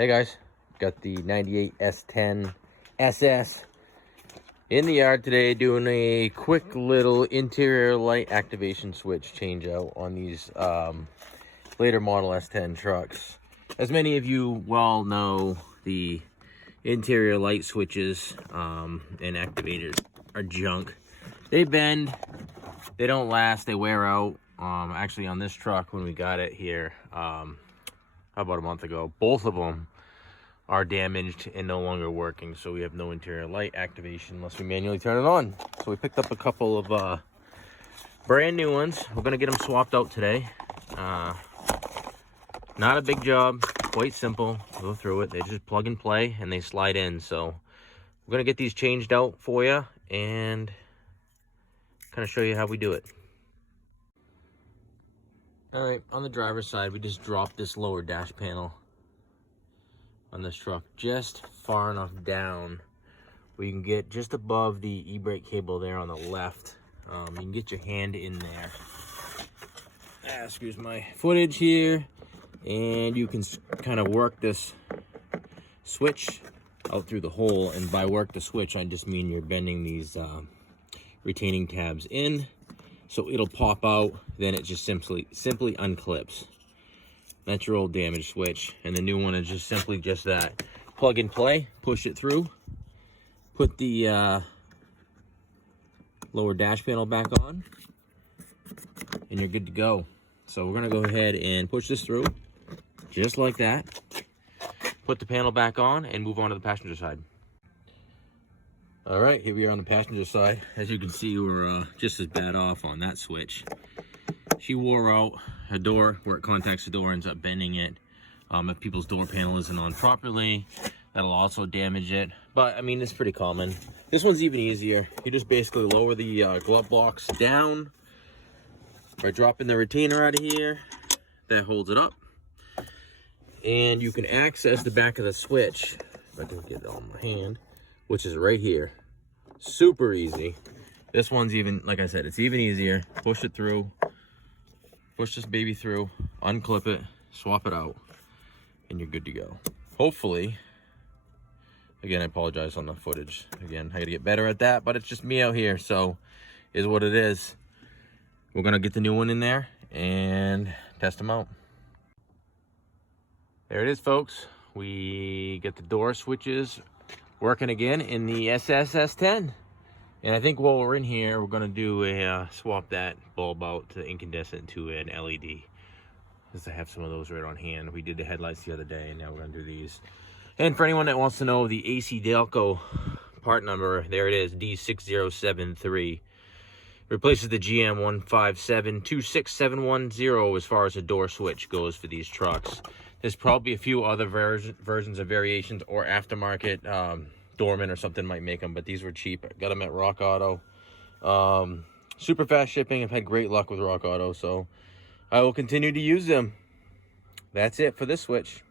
Hey guys, got the 98 S10 SS in the yard today doing a quick little interior light activation switch change out on these later model S10 trucks. As many of you well know, the interior light switches and activators are junk. They bend, they don't last, they wear out. Actually on this truck when we got it here about a month ago, both of them are damaged and no longer working, so we have no interior light activation unless we manually turn it on. So we picked up a couple of brand new ones. We're gonna get them swapped out today. Not a big job, quite simple. Go through it. They just plug and play and they slide in. So we're gonna get these changed out for you and kind of show you how we do it. All right, on the driver's side, we just dropped this lower dash panel on this truck just far enough down where you can get just above the e-brake cable there on the left. You can get your hand in there. Excuse my footage here. And you can kind of work this switch out through the hole. And by work the switch, I just mean you're bending these retaining tabs in. So it'll pop out, then it just simply unclips. That's your old damaged switch. And the new one is just simply just that. Plug and play, push it through, put the lower dash panel back on, and you're good to go. So we're gonna go ahead and push this through, just like that. Put the panel back on and move on to the passenger side. All right, here we are on the passenger side. As you can see, we're just as bad off on that switch. She wore out. Her door, where it contacts the door, ends up bending it. If people's door panel isn't on properly, that'll also damage it. But I mean, it's pretty common. This one's even easier. You just basically lower the glove box down by dropping the retainer out of here. That holds it up. And you can access the back of the switch, if I can get it on my hand, which is right here. Super easy. This one's even, like I said, it's even easier. Push it through. Push this baby through, unclip it, swap it out, and you're good to go. Hopefully, again, I apologize on the footage. Again, I gotta get better at that, but it's just me out here, so is what it is. We're gonna get the new one in there and test them out. There it is, folks. We get the door switches working again in the S10. And I think while we're in here, we're gonna do a swap that bulb out to incandescent to an LED. Because I have some of those right on hand. We did the headlights the other day, and now we're gonna do these. And for anyone that wants to know the AC Delco part number, there it is, D6073. Replaces the GM 157-26710 as far as the door switch goes for these trucks. There's probably a few other versions of variations or aftermarket. Dorman or something might make them, but these were cheap. Got them at Rock Auto. Super fast shipping. I've had great luck with Rock Auto, so I will continue to use them. That's it for this switch.